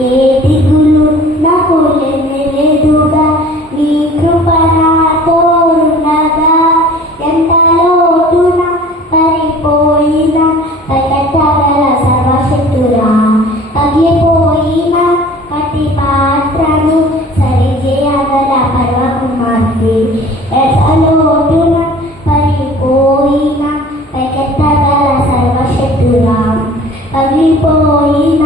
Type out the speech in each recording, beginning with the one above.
ఏ దిగులు నాకు లేదుగా? నీ కృప నాతో ఉన్నగా ఎంత లోతున? పరిపోయిన తయతరల సర్వశక్తురా పగిలిపోయిన ప్రతి పాత్రను సరిచేయగల పర్వకుమార్తె ఎంత లోతున? పరిపోయిన తయతరల సర్వశక్తురా పగిలిపోయిన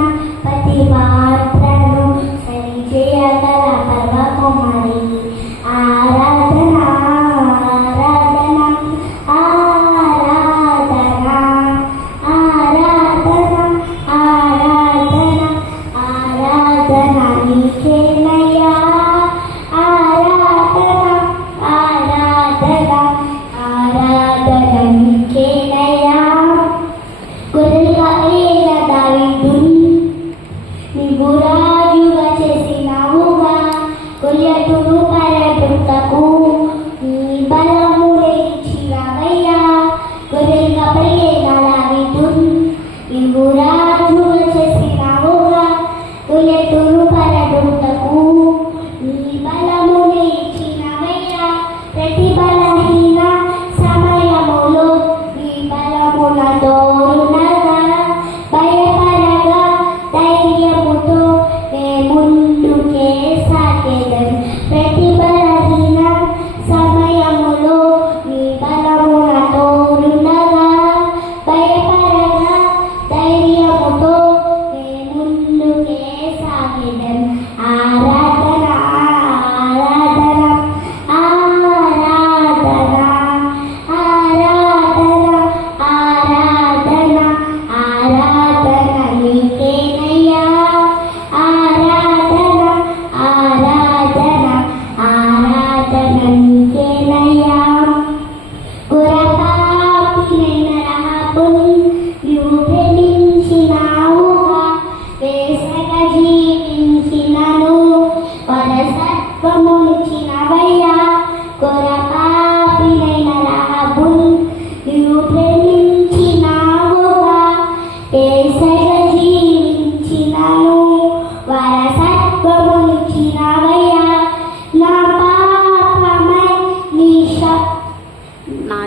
Espírito do ఇచ్చినాను వార సత్వము ఇచ్చినవయ్యా నా పాపమై నీ నా